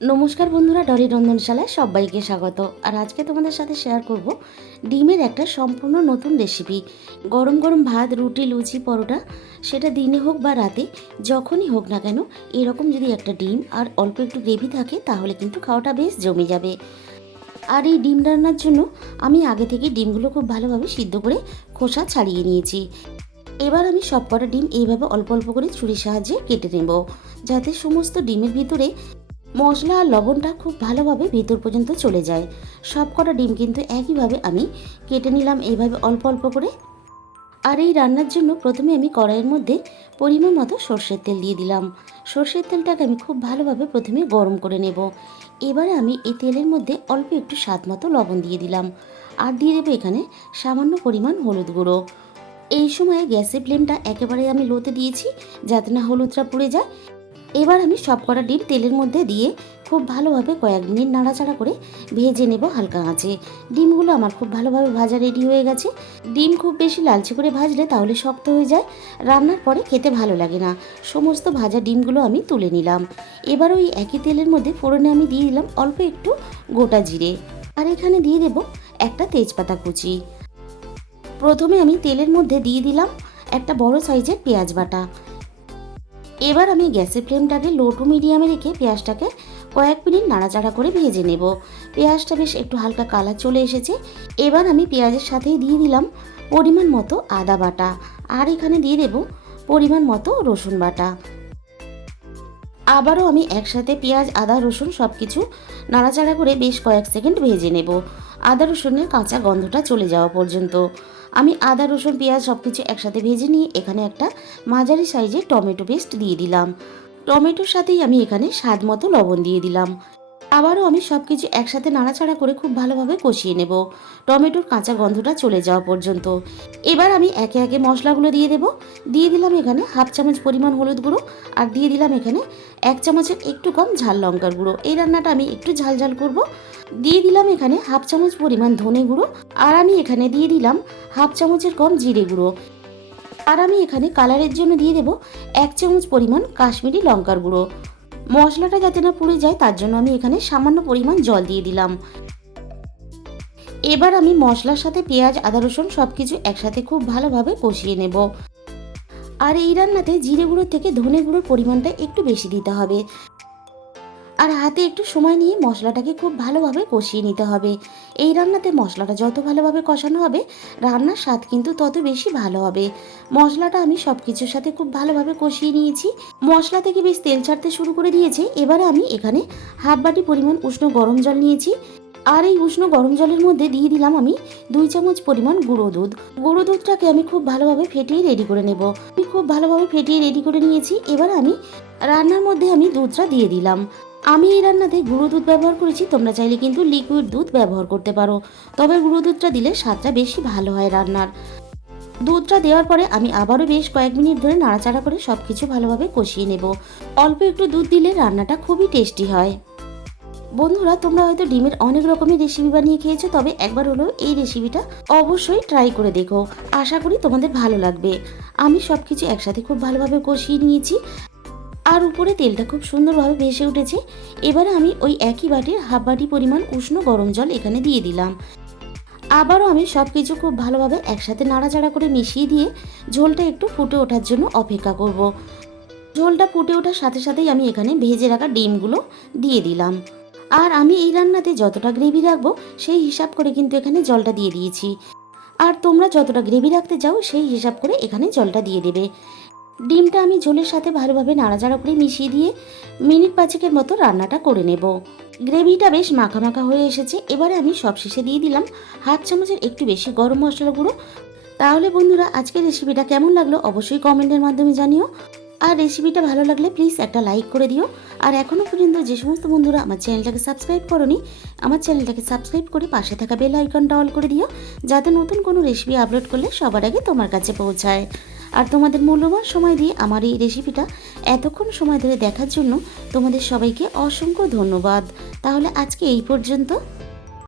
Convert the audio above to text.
নমস্কার বন্ধুরা, ডলি রন্ধনশালায় সবাইকে স্বাগত। আর আজকে তোমাদের সাথে শেয়ার করব ডিমের একটা সম্পূর্ণ নতুন রেসিপি। গরম গরম ভাত, রুটি, লুচি, পরোটা, সেটা দিনে হোক বা রাতে, যখনই হোক না কেন, এরকম যদি একটা ডিম আর অল্প একটু গ্রেভি থাকে তাহলে কিন্তু খাওয়াটা বেশ জমে যাবে। আর এই ডিম রান্নার জন্য আমি আগে থেকে ডিমগুলো খুব ভালোভাবে সিদ্ধ করে খোসা ছাড়িয়ে নিয়েছি। এবার আমি সবকটা ডিম এইভাবে অল্প অল্প করে ছুরির সাহায্যে কেটে নেব, যাতে সমস্ত ডিমের ভিতরে মশলা আর লবণটা খুব ভালোভাবে ভিতর পর্যন্ত চলে যায়। সব কটা ডিম কিন্তু একইভাবে আমি কেটে নিলাম এইভাবে অল্প অল্প করে। আর এই রান্নার জন্য প্রথমে আমি কড়াইয়ের মধ্যে পরিমাণ মতো সর্ষের তেল দিয়ে দিলাম। সর্ষের তেলটাকে আমি খুব ভালোভাবে প্রথমে গরম করে নেব। এবারে আমি এই তেলের মধ্যে অল্প একটু স্বাদ মতো লবণ দিয়ে দিলাম, আর দিয়ে দেবো এখানে সামান্য পরিমাণ হলুদ গুঁড়ো। এই সময়ে গ্যাসের ফ্লেমটা একেবারে আমি লোতে দিয়েছি, যাতে না হলুদটা পুড়ে যায়। এবার আমি সব কটা ডিম তেলের মধ্যে দিয়ে খুব ভালোভাবে কয়েক মিনিট নাড়াচাড়া করে ভেজে নেব হালকা আঁচে। ডিমগুলো আমার খুব ভালোভাবে ভাজা রেডি হয়ে গেছে। ডিম খুব বেশি লালচে করে ভাজলে তাহলে শক্ত হয়ে যায়, রান্নার পরে খেতে ভালো লাগে না। সমস্ত ভাজা ডিমগুলো আমি তুলে নিলাম। এবার ওই একই তেলের মধ্যে ফোড়নে আমি দিয়ে দিলাম অল্প একটু গোটা জিরে, আর এখানে দিয়ে দেব একটা তেজপাতা কুচি। প্রথমে আমি তেলের মধ্যে দিয়ে দিলাম একটা বড় সাইজের পেঁয়াজ বাটা। এবার আমি গ্যাসের ফ্লেমটাকে লো টু মিডিয়ামে রেখে পেঁয়াজটাকে কয়েক মিনিট নাড়াচাড়া করে ভেজে নেব। পেঁয়াজটা বেশ একটু হালকা কালার চলে এসেছে। এবার আমি পেঁয়াজের সাথেই দিয়ে দিলাম পরিমাণ মতো আদা বাটা, আর এখানে দিয়ে দেব পরিমাণ মতো রসুন বাটা। আবারও আমি একসাথে পেঁয়াজ, আদা, রসুন সব কিছু নাড়াচাড়া করে বেশ কয়েক সেকেন্ড ভেজে নেব, আদা রসুনের কাঁচা গন্ধটা চলে যাওয়া পর্যন্ত। আমি আদা, রসুন, পেঁয়াজ সব কিছু একসাথে ভেজে নিয়ে এখানে একটা মাঝারি সাইজের টমেটো পেস্ট দিয়ে দিলাম। টমেটোর সাথেই আমি এখানে স্বাদ মতো লবণ দিয়ে দিলাম। আবারও আমি সব কিছু একসাথে নাড়াচাড়া করে খুব ভালোভাবে কষিয়ে নেব, টমেটোর কাঁচা গন্ধটা চলে যাওয়া পর্যন্ত। এবার আমি একে একে মশলাগুলো দিয়ে দেব। দিয়ে দিলাম এখানে হাফ চামচ পরিমাণ হলুদ গুঁড়ো, আর দিয়ে দিলাম এখানে 1 চামচের একটু কম ঝাল লঙ্কার গুঁড়ো। এই রান্নাটা আমি একটু ঝাল ঝাল করব। দিয়ে দিলাম এখানে হাফ চামচ পরিমাণ ধনে গুঁড়ো, আর আমি এখানে দিয়ে দিলাম হাফ চামচের কম জিরে গুঁড়ো। আর আমি এখানে কালারের জন্য দিয়ে দেব 1 চামচ পরিমাণ কাশ্মীরি লঙ্কার গুঁড়ো। মশলাটা যাতে না পুড়ে যায় তার জন্য আমি এখানে সামান্য পরিমাণ জল দিয়ে দিলাম। এবার আমি মশলার সাথে পেঁয়াজ, আদা, রসুন সবকিছু একসাথে খুব ভালোভাবে কষিয়ে নেব। আর এই রান্নাতে জিরে গুঁড়োর থেকে ধনে গুঁড়োর পরিমাণটা একটু বেশি দিতে হবে। আর হাতে একটু সময় নিয়ে মশলাটাকে খুব ভালোভাবে কষিয়ে নিতে হবে। এই রান্নাতে মশলাটা যত ভালোভাবে কষানো হবে, রান্নার স্বাদ কিন্তু তত বেশি ভালো হবে। মশলাটা আমি সব কিছুর সাথে খুব ভালোভাবে কষিয়ে নিয়েছি। মশলা থেকে বেশ তেল ছাড়তে শুরু করে দিয়েছে। এবারে আমি এখানে হাফ বাটি পরিমাণ উষ্ণ গরম জল নিয়েছি, আর এই উষ্ণ গরম জলের মধ্যে দিয়ে দিলাম আমি 2 চামচ পরিমাণ গুঁড়ো দুধ। গুঁড়ো দুধটাকে আমি খুব ভালোভাবে ফেটিয়ে রেডি করে নেব। আমি খুব ভালোভাবে ফেটিয়ে রেডি করে নিয়েছি। এবার আমি রান্নার মধ্যে আমি দুধটা দিয়ে দিলাম। আমি এই রান্নাতে গুঁড়ো দুধ ব্যবহার করেছি, তোমরা চাইলে কিন্তু লিকুইড দুধ ব্যবহার করতে পারো, তবে গুঁড়ো দুধটা দিলে স্বাদটা বেশি ভালো হয় রান্নার। দুধটা দেওয়ার পরে আমি আবারও বেশ কয়েক মিনিট ধরে নাড়াচাড়া করে সব কিছু ভালোভাবে কষিয়ে নেব। অল্প একটু দুধ দিলে রান্নাটা খুবই টেস্টি হয়। বন্ধুরা, তোমরা হয়তো ডিমের অনেক রকমের রেসিপি বানিয়ে খেয়েছো, তবে একবার হলেও এই রেসিপিটা অবশ্যই ট্রাই করে দেখো। আশা করি তোমাদের ভালো লাগবে। আমি সব কিছু একসাথে খুব ভালোভাবে কষিয়ে নিয়েছি, আর উপরে তেলটা খুব সুন্দরভাবে ভেসে উঠেছে। এবারে আমি ওই একই বাটির হাফ বাটি পরিমাণ উষ্ণ গরম জল এখানে দিয়ে দিলাম। আবারও আমি সব কিছু খুব ভালোভাবে একসাথে নাড়াচাড়া করে মিশিয়ে দিয়ে ঝোলটা একটু ফুটে ওঠার জন্য অপেক্ষা করব। ঝোলটা ফুটে ওঠার সাথে সাথেই আমি এখানে ভেজে রাখা ডিমগুলো দিয়ে দিলাম। আর আমি এই রান্নাতে যতটা গ্রেভি রাখবো সেই হিসাব করে কিন্তু এখানে জলটা দিয়ে দিয়েছি। আর তোমরা যতটা গ্রেভি রাখতে চাও সেই হিসাব করে এখানে জলটা দিয়ে দেবে। ডিমটা আমি ঝোলের সাথে ভালোভাবে নাড়াচাড়া করে মিশিয়ে দিয়ে মিনিট 5 মতো রান্নাটা করে নেব। গ্রেভিটা বেশ মাখা মাখা হয়ে এসেছে। এবারে আমি সবশেষে দিয়ে দিলাম হাফ চামচের একটু বেশি গরম মশলা গুঁড়ো। তাহলে বন্ধুরা, আজকের রেসিপিটা কেমন লাগলো অবশ্যই কমেন্টের মাধ্যমে জানিও। আর রেসিপিটা ভালো লাগলে প্লিজ একটা লাইক করে দিও। আর এখনও পর্যন্ত যে সমস্ত বন্ধুরা আমার চ্যানেলটাকে সাবস্ক্রাইব করোনি, আমার চ্যানেলটাকে সাবস্ক্রাইব করে পাশে থাকা বেল আইকনটা অল করে দিও, যাতে নতুন কোনো রেসিপি আপলোড করলে সবার আগে তোমার কাছে পৌঁছায়। আর তোমাদের মূল্যবান সময় দিয়ে আমার এই রেসিপিটা এতক্ষণ সময় ধরে দেখার জন্য তোমাদের সবাইকে অসংখ্য ধন্যবাদ। তাহলে আজকে এই পর্যন্ত।